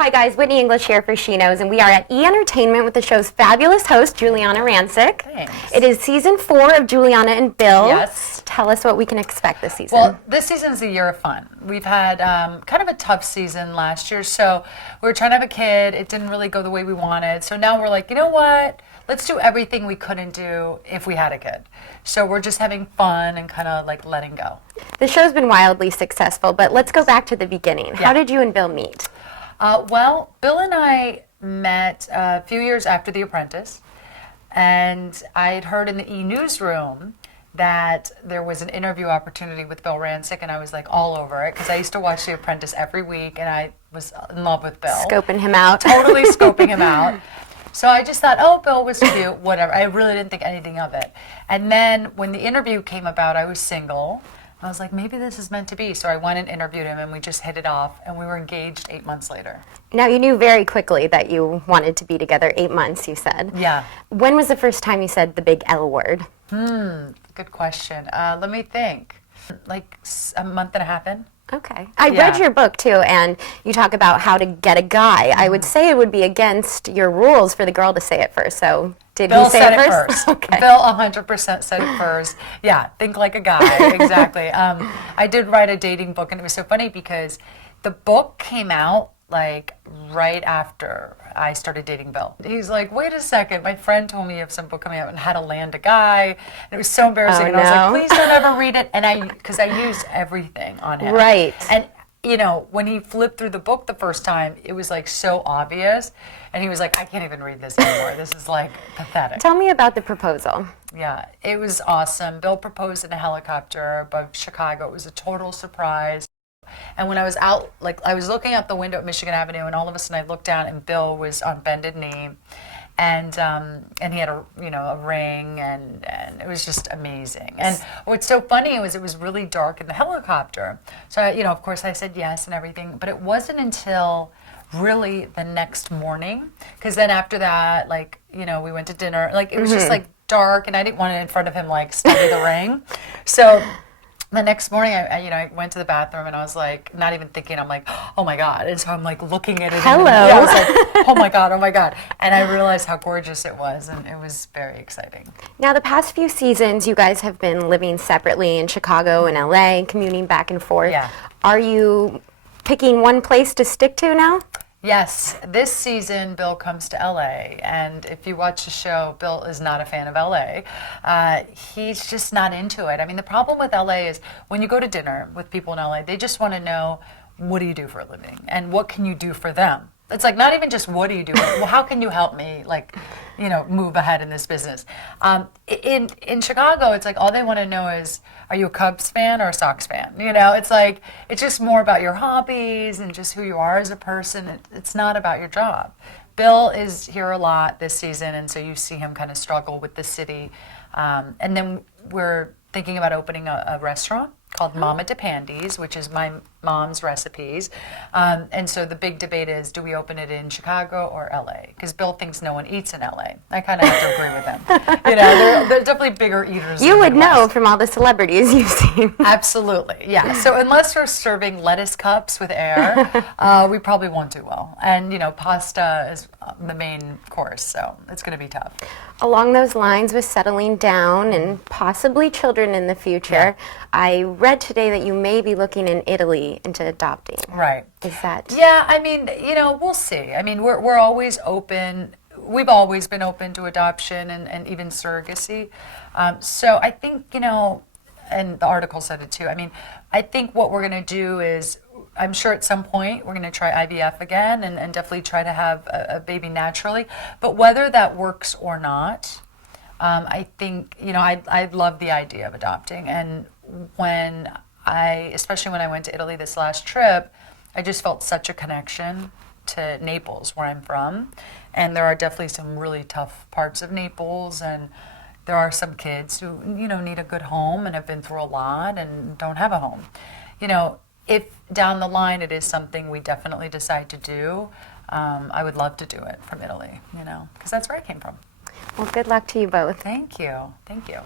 Hi guys, Whitney English here for SheKnows, and we are at E! Entertainment with the show's fabulous host, Giuliana Rancic. Thanks. It is season 4 of Giuliana and Bill. Yes. Tell us what we can expect this season. Well, this season's a year of fun. We've had kind of a tough season last year, so we were trying to have a kid. It didn't really go the way we wanted. So now we're like, you know what? Let's do everything we couldn't do if we had a kid. So we're just having fun and kind of like letting go. The show's been wildly successful, but let's go back to the beginning. How did you and Bill meet? Well, Bill and I met a few years after The Apprentice, and I had heard in the E! Newsroom that there was an interview opportunity with Bill Rancic, and I was like all over it because I used to watch The Apprentice every week, and I was in love with Bill. Scoping him out. Totally scoping him out. So I just thought, oh, Bill was cute, whatever. I really didn't think anything of it. And then when the interview came about, I was single. I was like, maybe this is meant to be. So I went and interviewed him, and we just hit it off, and we were engaged 8 months later. Now, you knew very quickly that you wanted to be together. 8 months, you said. Yeah. When was the first time you said the big L word? Good question. Let me think. Like a month and a half in. Okay. I read your book, too, and you talk about how to get a guy. I would say it would be against your rules for the girl to say it first, so did Bill he say said it it first? first. Okay. Bill 100% said it first. Yeah, think like a guy, exactly. I did write a dating book, and it was so funny because the book came out like right after I started dating Bill. He's like, wait a second, my friend told me of some book coming out and how to land a guy. And it was so embarrassing. Oh, and I was no. like, please don't ever read it. And because I used everything on him. Right. And you know, when he flipped through the book the first time, it was like so obvious. And he was like, I can't even read this anymore. This is like pathetic. Tell me about the proposal. Yeah, it was awesome. Bill proposed in a helicopter above Chicago. It was a total surprise. And when I was out, like I was looking out the window at Michigan Avenue, and all of a sudden I looked down, and Bill was on bended knee, and he had a ring, and it was just amazing. And what's so funny was it was really dark in the helicopter. So of course I said yes and everything, but it wasn't until really the next morning, because then after that, we went to dinner. Like it was just like dark, and I didn't want it in front of him like study the ring. So the next morning, I went to the bathroom, and I was like, not even thinking. I'm like, oh my God! And so I'm like looking at it. Hello. And I was like, oh my God, oh my God! And I realized how gorgeous it was, and it was very exciting. Now, the past few seasons, you guys have been living separately in Chicago and LA, commuting back and forth. Yeah. Are you picking one place to stick to now? Yes, this season Bill comes to LA, and if you watch the show, Bill is not a fan of LA. He's just not into it. I mean, the problem with LA is when you go to dinner with people in LA, they just want to know, what do you do for a living, and what can you do for them? It's like not even just what do you do, but well, how can you help me, move ahead in this business? In Chicago, it's like all they want to know is, are you a Cubs fan or a Sox fan? It's like it's just more about your hobbies and just who you are as a person. It's not about your job. Bill is here a lot this season, and so you see him kind of struggle with the city. And then we're thinking about opening a restaurant called Mama DePandy's, which is my mom's recipes. And so the big debate is, do we open it in Chicago or LA? Because Bill thinks no one eats in LA. I kind of have to agree with him. They're definitely bigger eaters. You would know from all the celebrities you've seen. Absolutely, yeah. So unless we're serving lettuce cups with air, we probably won't do well. And, pasta is the main course, so it's going to be tough. Along those lines with settling down and possibly children in the future, I read today that you may be looking in Italy into adopting. Right. Is that? Yeah, I mean, we'll see. I mean, we're always open. We've always been open to adoption and even surrogacy. So I think, and the article said it too, I mean, I think what we're going to do is, I'm sure at some point we're going to try IVF again and definitely try to have a baby naturally. But whether that works or not, I think, I love the idea of adopting. And especially when I went to Italy this last trip, I just felt such a connection to Naples, where I'm from. And there are definitely some really tough parts of Naples, and there are some kids who, need a good home and have been through a lot and don't have a home. If down the line it is something we definitely decide to do, I would love to do it from Italy, because that's where I came from. Well, good luck to you both. Thank you. Thank you.